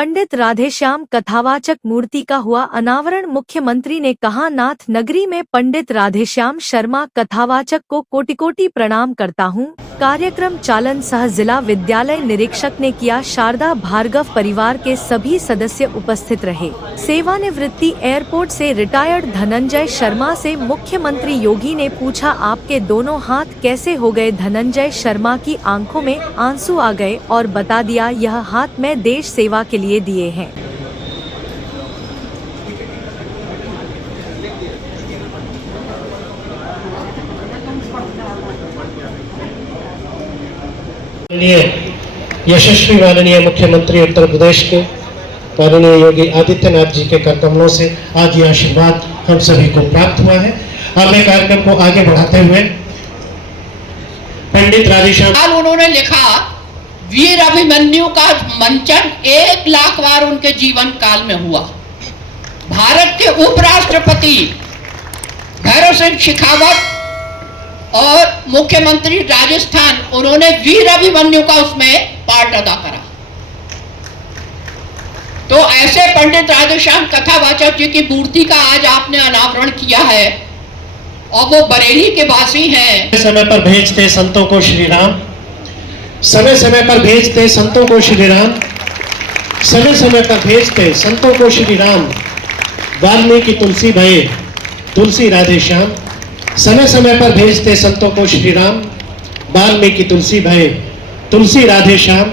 पंडित राधेश्याम कथावाचक मूर्ति का हुआ अनावरण। मुख्यमंत्री ने कहा, नाथ नगरी में पंडित राधेश्याम शर्मा कथावाचक को कोटि कोटि प्रणाम करता हूं। कार्यक्रम चालन सह जिला विद्यालय निरीक्षक ने किया। शारदा भार्गव परिवार के सभी सदस्य उपस्थित रहे। सेवानिवृत्ति एयरपोर्ट से रिटायर्ड धनंजय शर्मा से मुख्यमंत्री योगी ने पूछा, आपके दोनों हाथ कैसे हो गए? धनंजय शर्मा की आंखों में आंसू आ गए और बता दिया, यह हाथ मैं देश सेवा के लिए दिए हैं। यशस्वी माननीय मुख्यमंत्री उत्तर प्रदेश के माननीय योगी आदित्यनाथ जी के करकमलों से आज ये आशीर्वाद हम सभी को प्राप्त हुआ है। हमें कार्यक्रम को आगे बढ़ाते हुए पंडित राधेश्याम उन्होंने लिखा, वीर अभिमन्यु का मंचन 1 लाख बार उनके जीवन काल में हुआ। भारत के उपराष्ट्रपति भैरव सिंह शेखावत और मुख्यमंत्री राजस्थान, उन्होंने वीर अभिमन्यु का उसमें पार्ट अदा करा। तो ऐसे पंडित राधेश्याम कथावाचक जी की मूर्ति का आज आपने अनावरण किया है और वो बरेली के वासी हैं। समय पर भेजते संतों को श्री राम, समय समय पर भेजते संतों को श्री राम, समय समय पर भेजते संतों को श्री राम। वाल्मीकि तुलसी भये तुलसी राधेश्याम, समय समय पर भेजते संतों को श्री राम। वाल्मीकि तुलसी भये तुलसी राधेश्याम,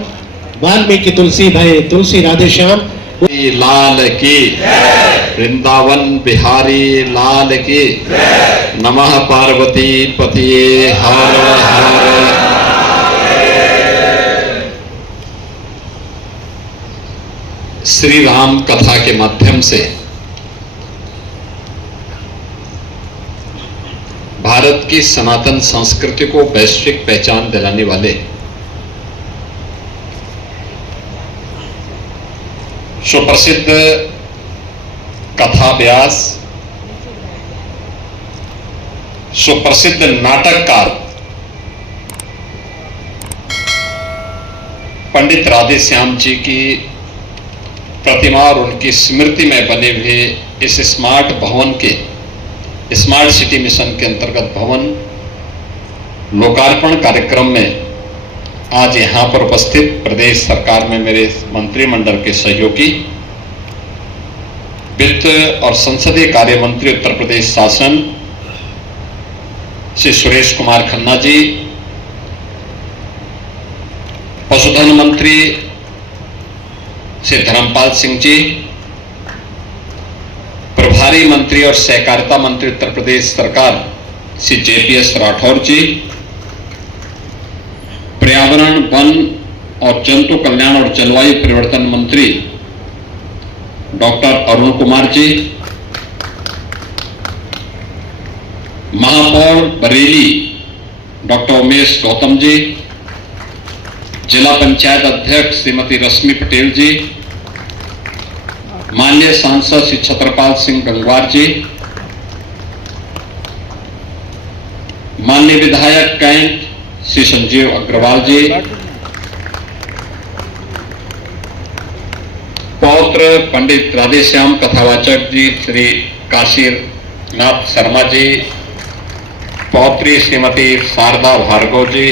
वाल्मीकि तुलसी भये तुलसी राधेश्याम। लाल की, वृंदावन बिहारी लाल की, नमः पार्वती पतिये हर हर। श्री राम कथा के माध्यम से भारत की सनातन संस्कृति को वैश्विक पहचान दिलाने वाले सुप्रसिद्ध कथा व्यास, सुप्रसिद्ध नाटककार पंडित राधेश्याम जी की प्रतिमा और उनकी स्मृति में बने हुए इस स्मार्ट भवन के, स्मार्ट सिटी मिशन के अंतर्गत भवन लोकार्पण कार्यक्रम में आज यहां पर उपस्थित प्रदेश सरकार में मेरे मंत्रिमंडल के सहयोगी, वित्त और संसदीय कार्य मंत्री उत्तर प्रदेश शासन श्री सुरेश कुमार खन्ना जी, पशुधन मंत्री श्री धर्मपाल सिंह जी, प्रभारी मंत्री और सहकारिता मंत्री उत्तर प्रदेश सरकार श्री JPS राठौर जी, पर्यावरण वन और जंतु कल्याण और जलवायु परिवर्तन मंत्री डॉक्टर अरुण कुमार जी, महापौर बरेली डॉक्टर उमेश गौतम जी, जिला पंचायत अध्यक्ष श्रीमती रश्मि पटेल जी, माननीय सांसद श्री छत्रपाल सिंह गंगवार जी, माननीय विधायक कैंट श्री संजीव अग्रवाल जी, पौत्र पंडित राधेश्याम कथावाचक जी श्री काशीनाथ शर्मा जी, पौत्री श्रीमती शारदा भार्गव जी,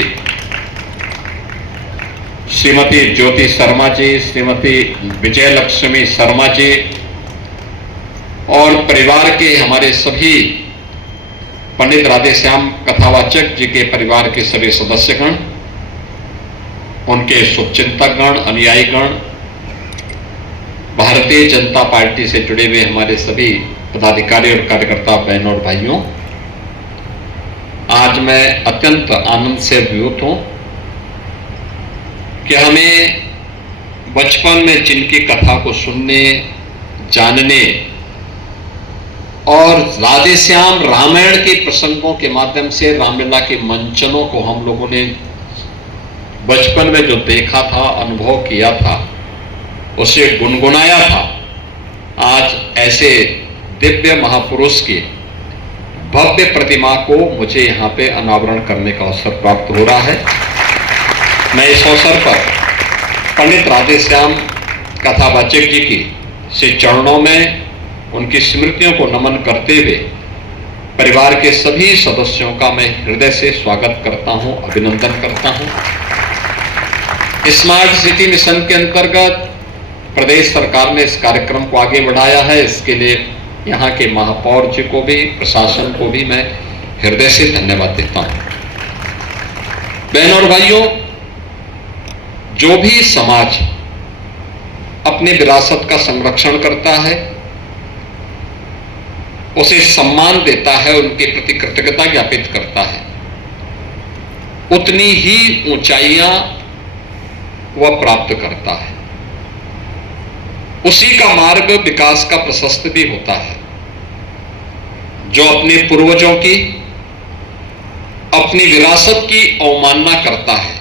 श्रीमती ज्योति शर्मा जी, श्रीमती विजय लक्ष्मी शर्मा जी और परिवार के हमारे सभी पंडित राधेश्याम कथावाचक जी के परिवार के सभी सदस्यगण, उनके शुभचिंतकगण, अनुयायीगण, भारतीय जनता पार्टी से जुड़े हुए हमारे सभी पदाधिकारी और कार्यकर्ता बहनों और भाइयों, आज मैं अत्यंत आनंद से अभिभूत हूं कि हमें बचपन में जिनकी कथा को सुनने, जानने और राधेश्याम रामायण के प्रसंगों के माध्यम से रामलीला के मंचनों को हम लोगों ने बचपन में जो देखा था, अनुभव किया था, उसे गुनगुनाया था, आज ऐसे दिव्य महापुरुष की भव्य प्रतिमा को मुझे यहाँ पे अनावरण करने का अवसर प्राप्त हो रहा है। मैं इस अवसर पर पंडित राधेश्याम कथावाचक जी की से चरणों में उनकी स्मृतियों को नमन करते हुए परिवार के सभी सदस्यों का मैं हृदय से स्वागत करता हूं, अभिनंदन करता हूं। स्मार्ट सिटी मिशन के अंतर्गत प्रदेश सरकार ने इस कार्यक्रम को आगे बढ़ाया है। इसके लिए यहाँ के महापौर जी को भी, प्रशासन को भी मैं हृदय से धन्यवाद देता हूं। बहनों और भाइयों, जो भी समाज अपने विरासत का संरक्षण करता है, उसे सम्मान देता है, उनके प्रति कृतज्ञता ज्ञापित करता है, उतनी ही ऊंचाइयां वह प्राप्त करता है। उसी का मार्ग विकास का प्रशस्त भी होता है। जो अपने पूर्वजों की, अपनी विरासत की अवमानना करता है,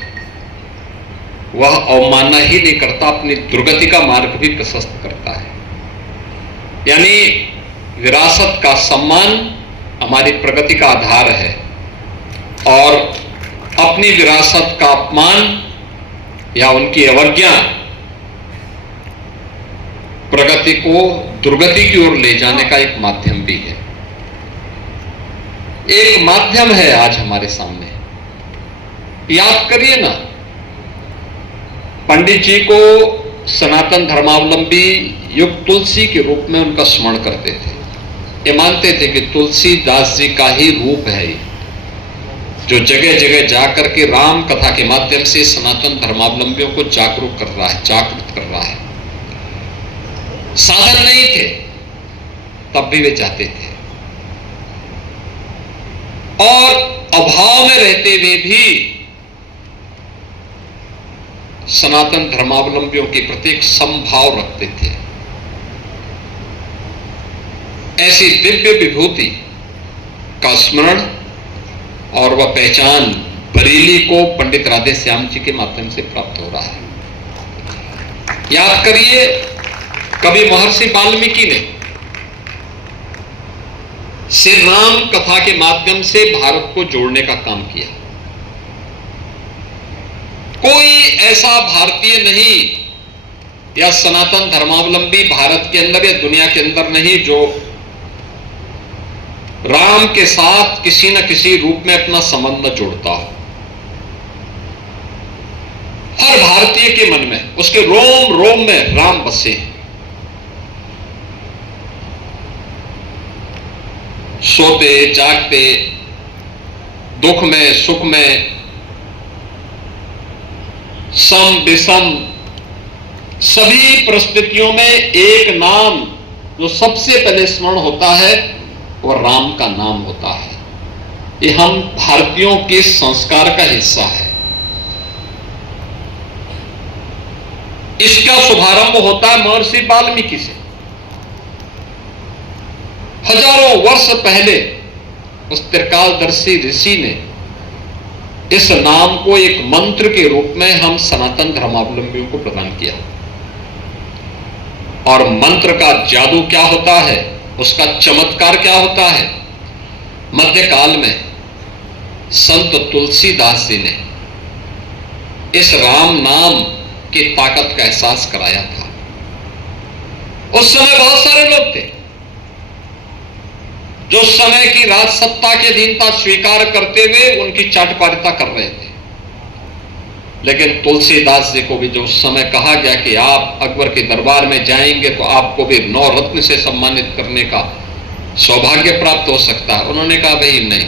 वह अवमानना ही नहीं करता, अपनी दुर्गति का मार्ग भी प्रशस्त करता है। यानी विरासत का सम्मान हमारी प्रगति का आधार है और अपनी विरासत का अपमान या उनकी अवज्ञा प्रगति को दुर्गति की ओर ले जाने का एक माध्यम भी है। एक माध्यम है आज हमारे सामने। याद करिए ना, पंडित जी को सनातन धर्मावलंबी युग तुलसी के रूप में उनका स्मरण करते थे। ये मानते थे कि तुलसीदास जी का ही रूप है ये, जो जगह जगह जाकर के राम कथा के माध्यम से सनातन धर्मावलंबियों को जागरूक कर रहा है, जागृत कर रहा है। साधन नहीं थे तब भी वे जाते थे और अभाव में रहते हुए भी सनातन धर्मावलंबियों के प्रति एक समभाव रखते थे। ऐसी दिव्य विभूति का स्मरण और वह पहचान बरेली को पंडित राधे श्याम जी के माध्यम से प्राप्त हो रहा है। याद करिए, कभी महर्षि वाल्मीकि ने श्री राम कथा के माध्यम से भारत को जोड़ने का काम किया। कोई ऐसा भारतीय नहीं या सनातन धर्मावलंबी भारत के अंदर या दुनिया के अंदर नहीं जो राम के साथ किसी न किसी रूप में अपना संबंध जोड़ता हो। हर भारतीय के मन में, उसके रोम रोम में राम बसे हैं। सोते जागते, दुख में सुख में, सम विषम सभी परिस्थितियों में एक नाम जो सबसे पहले स्मरण होता है वह राम का नाम होता है। ये हम भारतीयों के संस्कार का हिस्सा है। इसका शुभारंभ होता है महर्षि वाल्मीकि से। हजारों वर्ष पहले उस त्रिकालदर्शी ऋषि ने इस नाम को एक मंत्र के रूप में हम सनातन धर्मावलंबियों को प्रदान किया। और मंत्र का जादू क्या होता है, उसका चमत्कार क्या होता है। मध्यकाल में संत तुलसीदास जी ने इस राम नाम की ताकत का एहसास कराया था। उस समय बहुत सारे लोग थे जो समय की राजसत्ता के अधीनता स्वीकार करते हुए उनकी चाटकारिता कर रहे थे। लेकिन तुलसीदास जी को भी जो समय कहा गया कि आप अकबर के दरबार में जाएंगे तो आपको भी 9 रत्न से सम्मानित करने का सौभाग्य प्राप्त हो सकता है, उन्होंने कहा भाई नहीं,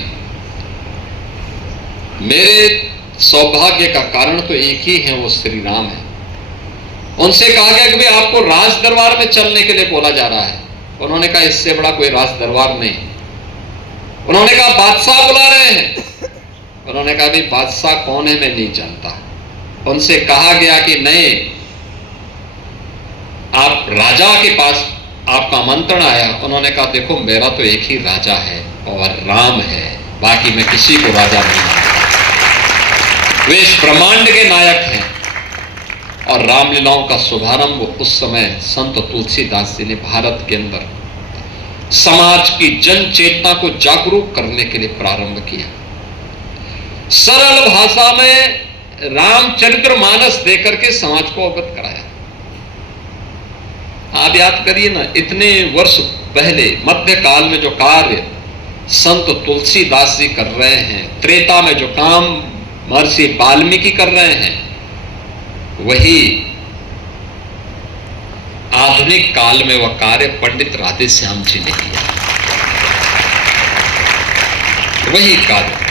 मेरे सौभाग्य का कारण तो एक ही है, वो श्री राम है। उनसे कहा गया कि भाई आपको राज दरबार में चलने के लिए बोला जा रहा है। उन्होंने कहा इससे बड़ा कोई राज दरबार नहीं। उन्होंने कहा बादशाह बुला रहे हैं। उन्होंने कहा भाई बादशाह कौन है मैं नहीं जानता। उनसे कहा गया कि नहीं, आप राजा के पास आपका आमंत्रण आया। उन्होंने कहा देखो मेरा तो एक ही राजा है और राम है, बाकी मैं किसी को राजा नहीं मानता। वे इस ब्रह्मांड के नायक हैं। और रामलीलाओं का शुभारंभ उस समय संत तुलसीदास जी ने भारत के अंदर समाज की जन चेतना को जागरूक करने के लिए प्रारंभ किया। सरल भाषा में रामचरित्र मानस देकर के समाज को अवगत कराया। आप याद करिए ना, इतने वर्ष पहले मध्यकाल में जो कार्य संत तुलसीदास जी कर रहे हैं, त्रेता में जो काम महर्षि वाल्मीकि कर रहे हैं, वही आधुनिक काल में वह कार्य पंडित राधेश्याम जी ने किया। वही कार्य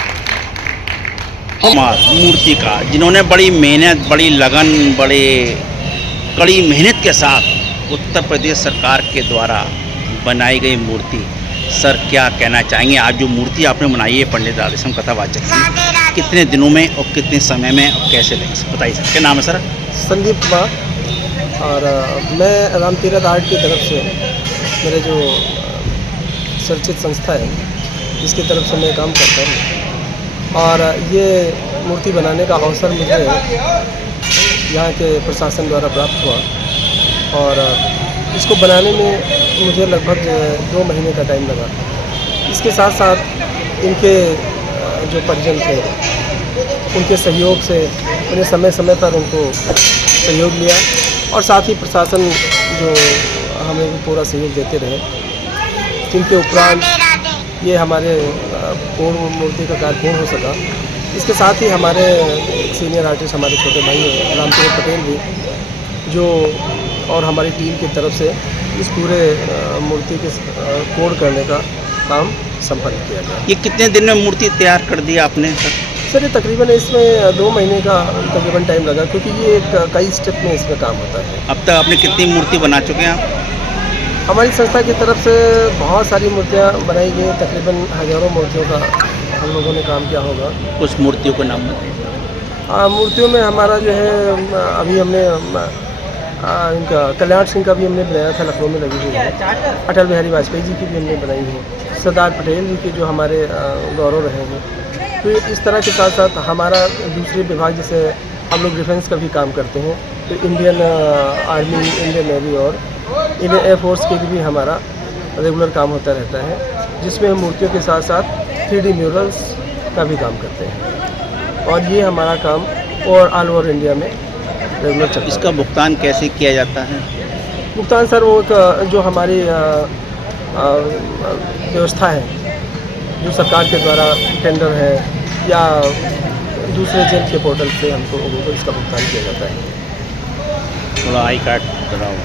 मूर्ति का, जिन्होंने बड़ी मेहनत, बड़ी लगन, बड़े कड़ी मेहनत के साथ उत्तर प्रदेश सरकार के द्वारा बनाई गई मूर्ति, सर क्या कहना चाहेंगे? आज जो मूर्ति आपने बनाई है पंडित राधेश्याम कथावाचक की, कितने दिनों में और कितने समय में और कैसे लगे, बताइए सर। क्या नाम है सर? संदीप कुमार। और मैं राम तीरथ आर्ट की तरफ से, मेरे जो चर्चित संस्था है जिसकी तरफ से मैं काम करता हूँ, और ये मूर्ति बनाने का अवसर मुझे यहाँ के प्रशासन द्वारा प्राप्त हुआ, और इसको बनाने में मुझे लगभग 2 महीने का टाइम लगा। इसके साथ साथ इनके जो परिजन थे उनके सहयोग से उन्हें समय समय पर उनको सहयोग लिया, और साथ ही प्रशासन जो हमें भी पूरा सहयोग देते रहे, जिनके उपरांत ये हमारे पूर्ण मूर्ति का कार्य पूर्ण हो सका। इसके साथ ही हमारे सीनियर आर्टिस्ट, हमारे छोटे भाई हैं रामचंद्र पटेल भी, जो और हमारी टीम की तरफ से इस पूरे मूर्ति के कोड करने का काम संपन्न किया गया। ये कितने दिन में मूर्ति तैयार कर दी आपने सर? ये तकरीबन इसमें 2 महीने का तकरीबन टाइम लगा, क्योंकि ये कई स्टेप में इसमें काम होता है। अब तक आपने कितनी मूर्ति बना चुके हैं आप? हमारी संस्था की तरफ से बहुत सारी मूर्तियाँ बनाई गई, तकरीबन हज़ारों मूर्तियों का हम लोगों ने काम किया होगा। कुछ मूर्तियों का नाम बताइए। मूर्तियों में हमारा जो है, अभी हमने इनका कल्याण सिंह का भी हमने बनाया था, लखनऊ में लगी हुई है। अटल बिहारी वाजपेयी जी की भी हमने बनाई है। सरदार पटेल जी के जो हमारे गौरव रहे हैं। तो इस तरह के साथ साथ हमारा दूसरे विभाग, जैसे हम लोग डिफेंस का भी काम करते हैं, तो इंडियन आर्मी, इंडियन नेवी और इंडियन एयरफोर्स के भी हमारा रेगुलर काम होता रहता है, जिसमें हम मूर्तियों के साथ साथ 3D म्यूरल्स का भी काम करते हैं। और ये हमारा काम और ऑल ओवर इंडिया में रेगुलर चलता है। इसका भुगतान कैसे किया जाता है? भुगतान सर, वो जो हमारी व्यवस्था है, जो सरकार के द्वारा टेंडर है या दूसरे जेल के पोर्टल से हमको लोगों को इसका भुगतान किया जाता है। थोड़ा आई कार्ड कराओ।